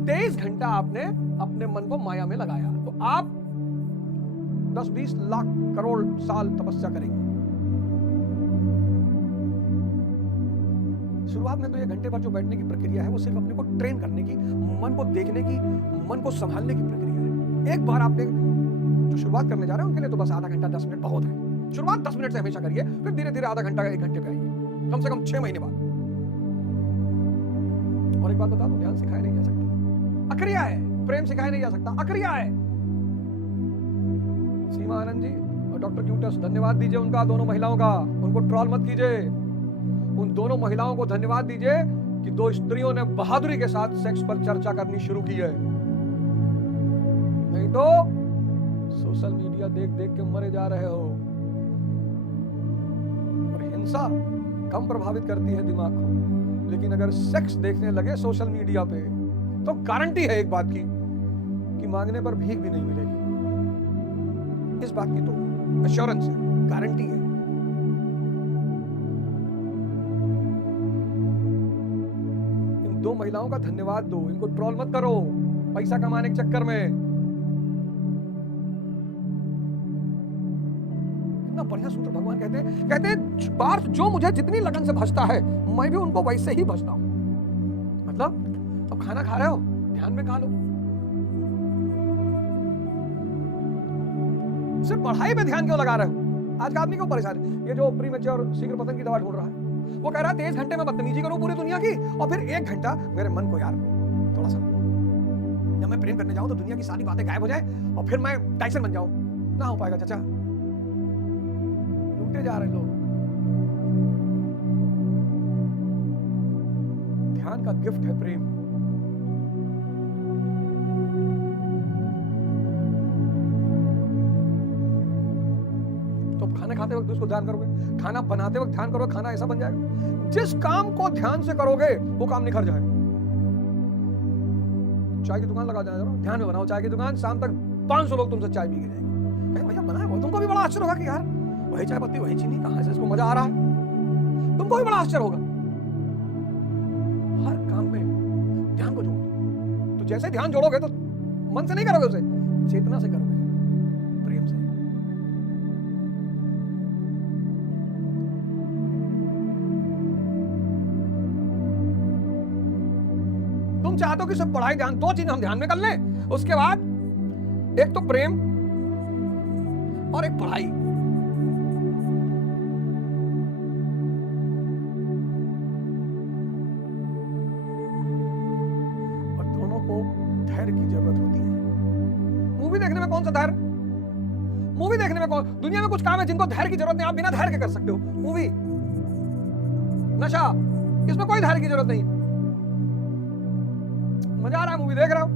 23 घंटा आपने अपने मन को माया में लगाया, तो आप 10-20 लाख करोड़ साल तपस्या करेंगे। शुरुआत में तो ये घंटे भर जो बैठने की प्रक्रिया है वो सिर्फ अपने को ट्रेन करने की, मन को देखने की, मन को संभालने की प्रक्रिया है। एक बार आपने जो शुरुआत करने जा रहे हैं उनके लिए तो बस आधा घंटा 10 मिनट बहुत है। शुरुआत 10 मिनट से हमेशा करिए, फिर धीरे धीरे आधा घंटा 1 घंटे पे आइए, कम से कम 6 महीने बाद। और एक बात बता दूं, ध्यान सिखाया नहीं जा सकता, अक्रिया है। प्रेम सिखाया नहीं जा सकता, अक्रिया है। सीमा आनंद जी और डॉक्टर क्यूटस, धन्यवाद दीजिए उनका, दोनों महिलाओं का। उनको ट्रोल मत कीजिए, उन दोनों महिलाओं को धन्यवाद दीजिए कि 2 स्त्रियों ने बहादुरी के साथ सेक्स पर चर्चा करनी शुरू की है। नहीं तो सोशल मीडिया देख देख के मरे जा रहे हो। और हिंसा कम प्रभावित करती है दिमाग को, लेकिन अगर सेक्स देखने लगे सोशल मीडिया पे तो गारंटी है एक बात की कि मांगने पर भीख भी नहीं मिलेगी। इस बात की तो एश्योरेंस है, गारंटी है। इन 2 महिलाओं का धन्यवाद दो, इनको ट्रोल मत करो पैसा कमाने के चक्कर में। बढ़िया सूत्र भगवान कहते हैं पार्थ, जो मुझे जितनी लगन से भजता है मैं भी उनको वैसे ही भजता हूं। मतलब अब खाना खा रहे हो, ध्यान में खा लो। सिर्फ पढ़ाई पे ध्यान क्यों लगा रहे हो? आज का आदमी क्यों परेशान है? ये जो प्रीमेच्योर शीघ्र पतन की दवा ढूंढ रहा है, वो कह रहा है 23 घंटे में बदतमीजी करूं पूरी दुनिया की, और फिर 1 घंटा मेरे मन को यार थोड़ा सा, जब मैं प्रेम करने जाऊं तो दुनिया की सारी बातें गायब हो जाए और फिर मैं टाइसन बन जाऊं। ना हो पाएगा चाचा, जा रहे लोग। ध्यान का गिफ्ट है प्रेम। तो खाना खाते वक्त उसको ध्यान करोगे, खाना बनाते वक्त ध्यान करोगे, खाना ऐसा बन जाएगा। जिस काम को ध्यान से करोगे वो काम निखर जाएगा। चाय की दुकान लगा जाएगा, ध्यान में बनाओ चाय की दुकान, शाम तक 500 लोग तुमसे चाय पी के जाएंगे। भैया बनाया वो, तुमको भी बड़ा आश्चर्य होगा कि यार वही चाय पत्ती वही चीनी, कहां से इसको मजा आ रहा है। तुमको भी बड़ा आश्चर्य होगा। हर काम में ध्यान को जोड़ो, तो जैसे ध्यान जोड़ोगे तो मन से नहीं करोगे उसे, चेतना से करोगे, प्रेम से। तुम चाहते हो कि सिर्फ पढ़ाई ध्यान, 2 चीजें हम ध्यान में कर लें, उसके बाद एक तो प्रेम और एक पढ़ाई। कौन सा धैर्य? मूवी देखने में कौन? दुनिया में कुछ काम है जिनको धैर्य की जरूरत नहीं, आप बिना धैर्य के कर सकते हो। मूवी, नशा, इसमें कोई धैर्य की जरूरत नहीं। मजा आ रहा है, मूवी देख रहा हो।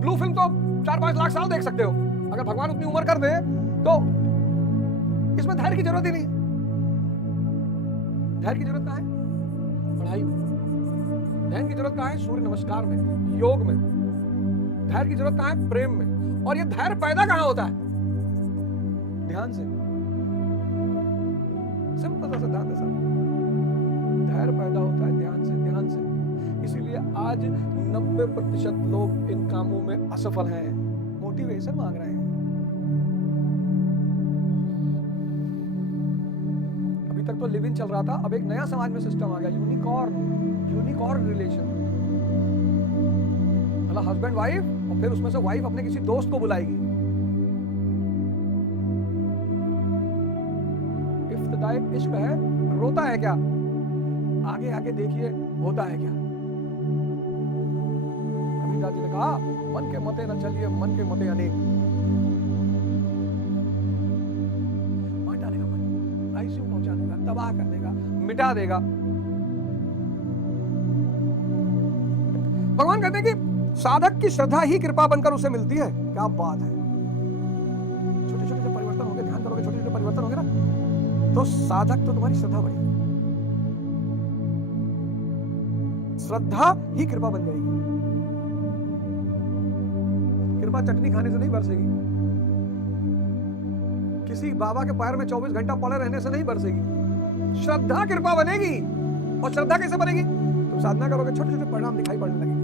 ब्लू फिल्म तो 4-5 लाख साल देख सकते हो, अगर भगवान उतनी उम्र कर दे तो इसमें धैर्य की जरूरत ही नहीं। धैर्य की जरूरत कहां है? पढ़ाई में। धैर्य की जरूरत कहां है? सूर्य नमस्कार में, योग में। धैर्य की जरूरत कहां है? प्रेम में। और ये धैर्य पैदा कहां होता है? ध्यान से। सिंपल सा सिद्धांत है सर, धैर्य पैदा होता है ध्यान से, ध्यान से। इसीलिए आज 90% लोग इन कामों में असफल हैं, मोटिवेशन मांग रहे हैं। अभी तक तो लिव इन चल रहा था, अब एक नया समाज में सिस्टम आ गया, यूनिकॉर्न रिलेशन। मतलब हस्बैंड वाइफ, और फिर उसमें से वाइफ अपने किसी दोस्त को बुलाएगी। इफ्तिदाई इश्क है, रोता है क्या? आगे आगे देखिए होता है क्या। कबीर जी ने कहा, मन के मते न चलिए, मन के मते अनेक। मार डालेगा मन, आईसीयू पहुंचा देगा, तबाह कर देगा, मिटा देगा। भगवान कहते हैं कि साधक की श्रद्धा ही कृपा बनकर उसे मिलती है। क्या बात है। छोटे छोटे जो परिवर्तन होंगे, ध्यान करोगे, छोटे छोटे परिवर्तन होंगे ना, तो साधक तो तुम्हारी श्रद्धा बढ़ेगी। श्रद्धा ही कृपा बन जाएगी। कृपा चटनी खाने से नहीं बरसेगी, किसी बाबा के पैर में 24 घंटा पड़े रहने से नहीं बरसेगी। श्रद्धा कृपा बनेगी। और श्रद्धा कैसे बनेगी? तुम साधना करोगे, छोटे छोटे परिणाम दिखाई पड़ने लगेंगे।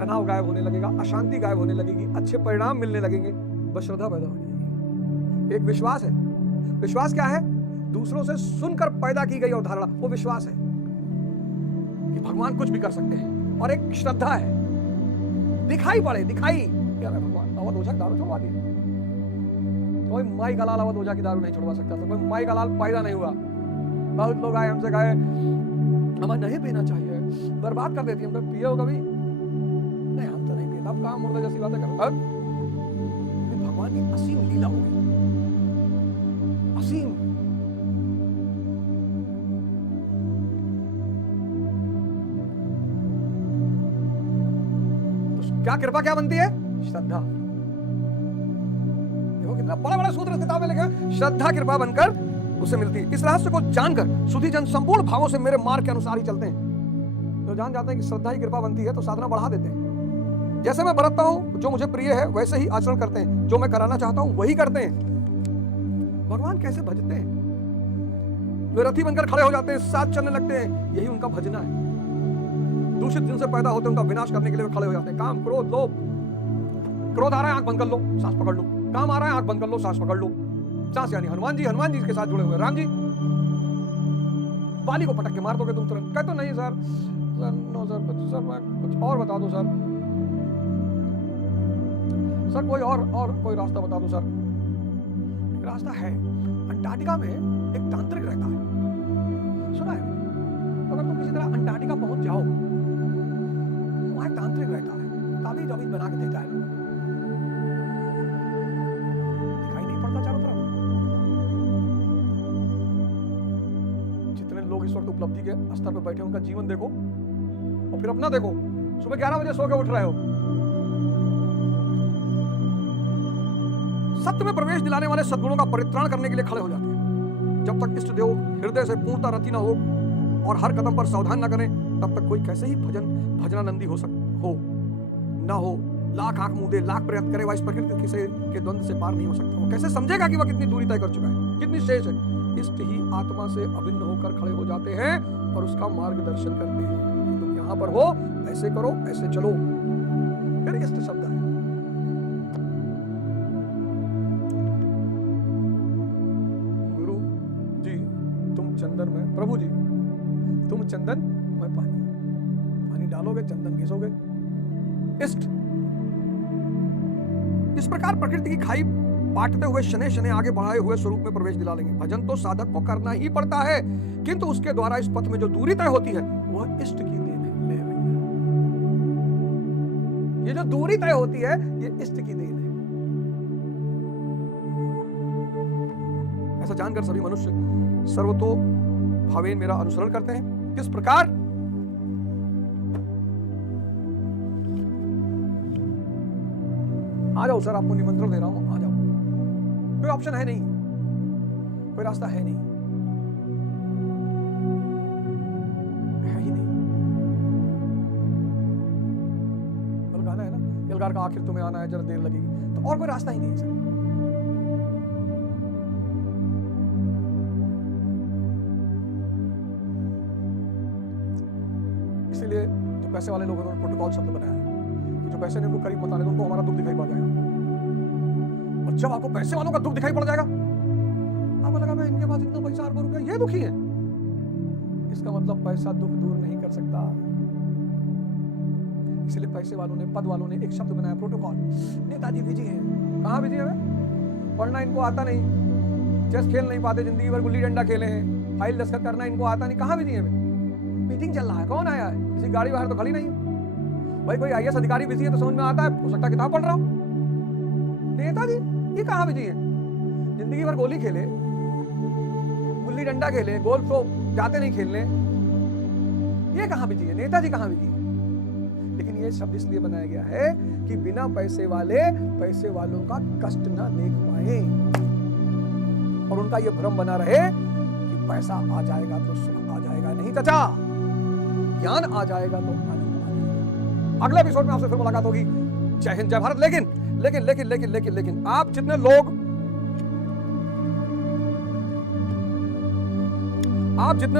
तनाव गायब होने लगेगा, अशांति गायब होने लगेगी, अच्छे परिणाम मिलने लगेंगे, बस श्रद्धा पैदा हो जाएगी। एक विश्वास है। विश्वास क्या है? दूसरों से सुनकर पैदा की गई अवधारणा, वो विश्वास है कि भगवान कुछ भी कर सकते हैं। और एक श्रद्धा है, दिखाई पड़े, दिखाई क्या है भगवान अवध ओझा की दारू छुड़वा दी। कोई माई का लाल अवध ओझा की दारू नहीं छुड़वा सकता था, कोई माई का लाल पैदा नहीं हुआ। बहुत लोग आए हमसे कहे हमें नहीं पीना चाहिए, बर्बाद कर देती है। हम पिए हो कभी? नहीं, हम तो नहीं पीते। अब कहाँ मुर्दा जैसी बातें कर। भगवान की असीम लीला हो गई, असीम। तो क्या कृपा क्या बनती है? श्रद्धा। देखो कितना बड़ा बड़ा सूत्र इस किताब में लिखा है, श्रद्धा कृपा बनकर उसे मिलती है। इस रहस्य को जानकर सुधी जन संपूर्ण भावों से मेरे मार्ग के अनुसार ही चलते हैं। जो जान जाते हैं कि श्रद्धा ही कृपा बनती है, तो साधना बढ़ा देते हैं। जैसे मैं बरतता हूं, जो मुझे प्रिय है वैसे ही आचरण करते हैं, जो मैं कराना चाहता हूं वही करते हैं। भगवान कैसे भजते हैं? वे रथी बनकर खड़े हो जाते हैं, साथ चलने लगते हैं, यही उनका भजना है। दूषित जिनसे पैदा होते हैं उनका विनाश करने के लिए वे खड़े हो जाते हैं। काम, क्रोध, लोभ। क्रोध आ रहा है, आंख बंद कर लो, सांस पकड़ लो। काम आ रहा है, आंख बंद कर लो, सांस पकड़ लो। सांस यानी हनुमान जी इसके साथ जुड़े हुए। राम जी बाली को पटक के मार दोगे तुम तुरंत? कहते नहीं सर, नो सर, सर मैं कुछ और बता दो सर, कोई और कोई रास्ता बता दो सर। एक रास्ता है, अंटार्कटिका में एक तांत्रिक रहता है, सुना है? अगर तुम किसी तरह अंटार्कटिका पहुंच जाओ तो वहां एक तांत्रिक रहता है, ताबीज बना के देता है। दिखाई नहीं पड़ता चारों तरफ। जितने लोग इस वक्त उपलब्धि के स्तर पर बैठे उनका जीवन देखो और फिर अपना देखो। सुबह 11 बजे सो के उठ रहे हो। सत्य में प्रवेश दिलाने वाले सद्गुणों का परित्राण करने के लिए खड़े हो जाते हैं। जब तक इष्ट देव हृदय से पूर्णता रति ना हो और हर कदम पर सावधान ना करें, तब तक कोई कैसे ही भजनानंदी ना हो। लाख आंख मूंदे, लाख प्रयत्न करे, वह इस प्रकृति के द्वंद्व से पार नहीं हो सकता। वो कैसे समझेगा कि वह कितनी दूरी तय कर चुका है, कितनी शेष है? इष्ट ही आत्मा से अभिन्न होकर खड़े हो जाते हैं और उसका मार्गदर्शन करते हैं कि तुम यहां पर हो, ऐसे करो, ऐसे चलो। फिर इष्ट शब्द है। गुरु जी तुम चंदन में, प्रभु जी तुम चंदन मैं पानी डालोगे, चंदन घिसोगे। इष्ट। इस प्रकार प्रकृति की खाई बांटते हुए शने शने आगे बढ़ाए हुए स्वरूप में प्रवेश दिला लेंगे। भजन तो साधक को करना ही पड़ता है, किंतु उसके द्वारा इस पथ में जो दूरी तय होती है वह इष्ट की देन है। ले भैया, ये जो दूरी तय होती है ये इष्ट की देन है। ऐसा जानकर सभी मनुष्य सर्वतो भावेन मेरा अनुसरण करते हैं। किस प्रकार? आ जाओ सर, आपको निमंत्रण दे रहा हूं, आ जाओ। कोई ऑप्शन है नहीं, कोई रास्ता है नहीं, है ही नहीं। कल गाना है ना, यलगार का आखिर तुम्हें आना है, जरा देर लगेगी, तो और कोई रास्ता ही नहीं है सर। इसीलिए जो पैसे वाले लोगों ने प्रोटोकॉल शब्द बनाया है कि जो पैसे ने उनको करीब मत आने दो, उनको हमारा दुख दिखाई पड़ जाएगा। और जब आपको पैसे वालों का दुख दिखाई पड़ जाएगा, आपको लगा मैं इनके पास इतना पैसा, अरबों रुपया, ये दुखी है, इसका मतलब पैसा दुख दूर नहीं कर सकता। इसलिए पैसे वालों ने, पद वालों ने एक शब्द बनाया, प्रोटोकॉल। नेताजी बिजी हैं। कहाँ बिजी है? पढ़ना इनको आता नहीं, चेस खेल नहीं पाते, जिंदगी भर गुल्ली डंडा खेले हैं, फाइल दस्तखत करना इनको आता नहीं। कहाँ बिजी है? मीटिंग चल रहा है, कौन आया है? किसी गाड़ी बाहर तो खड़ी नहीं है। भाई कोई आईएएस अधिकारी बिजी है तो समझ में आता है, हो सकता है किताब पढ़ रहा हूं। नेताजी ये कहाँ बिजी है? जिंदगी भर गोली खेले, गुल्ली डंडा खेले, गोल्फ तो जाते नहीं खेलने, ये कहाँ बिजी है? नेताजी कहाँ बिजी है? लेकिन ये शब्द इसलिए बनाया गया है कि बिना पैसे वाले पैसे वालों का कष्ट ना देख पाए और उनका ये भ्रम बना रहे कि पैसा आ जाएगा तो सुख आ जाएगा। नहीं चाचा, ज्ञान आ जाएगा तो आनंद आ जाएगा। अगले एपिसोड में आपसे फिर मुलाकात होगी। जय हिंद, जय भारत। लेकिन आप जितने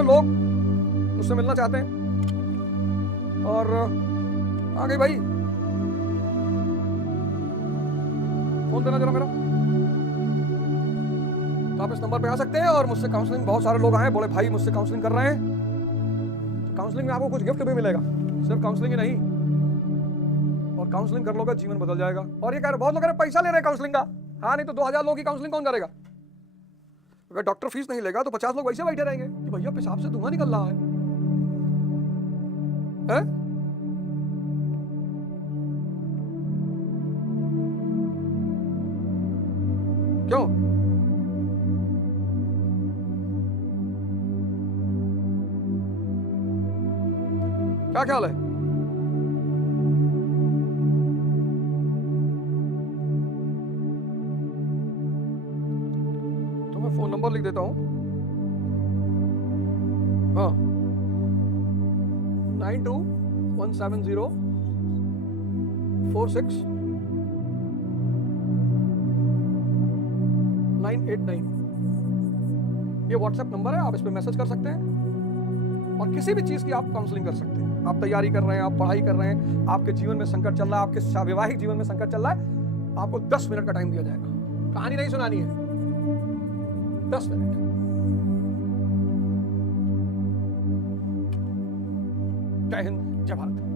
लोग मुझसे मिलना चाहते हैं और आ गई भाई फोन देना जरा मेरा। तो आप इस नंबर पे आ सकते हैं और मुझसे काउंसलिंग, बहुत सारे लोग आए बोले भाई मुझसे काउंसलिंग कर रहे हैं, तो काउंसलिंग में आपको कुछ गिफ्ट भी मिलेगा, सिर्फ काउंसलिंग ही नहीं, और काउंसलिंग कर लोगे जीवन बदल जाएगा। और ये कह रहे, बहुत लोग कह रहे पैसा ले रहे हैं काउंसलिंग का। हाँ, नहीं तो 2000 लोग की काउंसलिंग कौन करेगा? अगर डॉक्टर फीस नहीं लेगा तो 50 लोग वैसे बैठे रहेंगे कि भैया पेशाब से धुआं निकल रहा है, है? क्यों? क्या ख्याल है? तो मैं फोन नंबर लिख देता हूं। हाँ, 9217046989। ये व्हाट्सएप नंबर है, आप इस पर मैसेज कर सकते हैं और किसी भी चीज की आप काउंसलिंग कर सकते हैं। आप तैयारी कर रहे हैं, आप पढ़ाई कर रहे हैं, आपके जीवन में संकट चल रहा है, आपके वैवाहिक जीवन में संकट चल रहा है, आपको 10 मिनट का टाइम दिया जाएगा। कहानी नहीं सुनानी है, 10 मिनट। जय हिंद, जय भारत।